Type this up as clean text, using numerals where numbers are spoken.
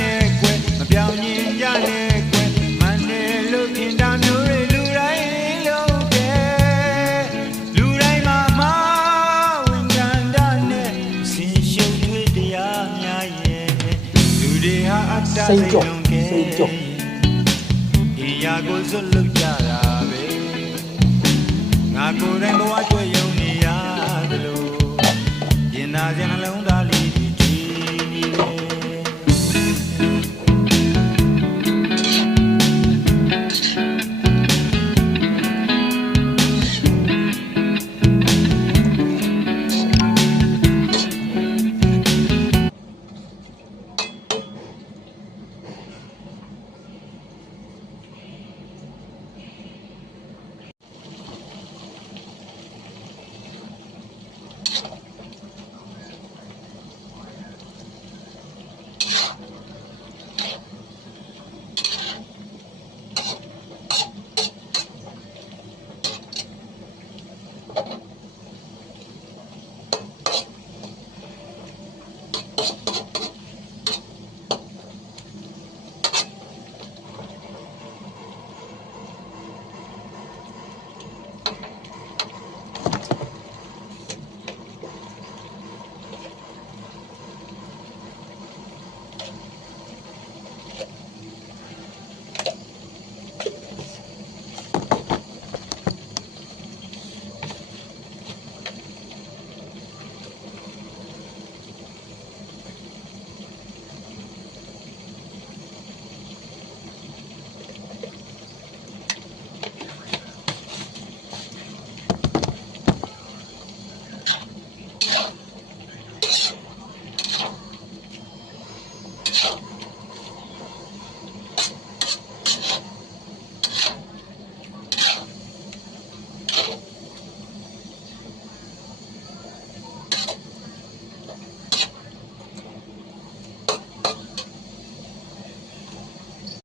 နဲ့ကွယ်မပြောင်းရင်ကြနဲ့ကွယ်မနဲ့လို့ခင်တာမျိုးတွေလူတိုင်းလုံးတယ်လူတိုင်းမှာမဝင်ကန်တာနဲ့ဆင်းရှုပ်တွေတရားများရဲ့လူတွေဟာအတ္တစိတ်လုံးကဲဒီရာကိုစွတ်လုပ်ကြတာပဲငါကိုယ်တိုင်ဘဝကြွယ်ယုံနေရတယ်လို့ရင်သာစင်နှလုံးသားလေးOh.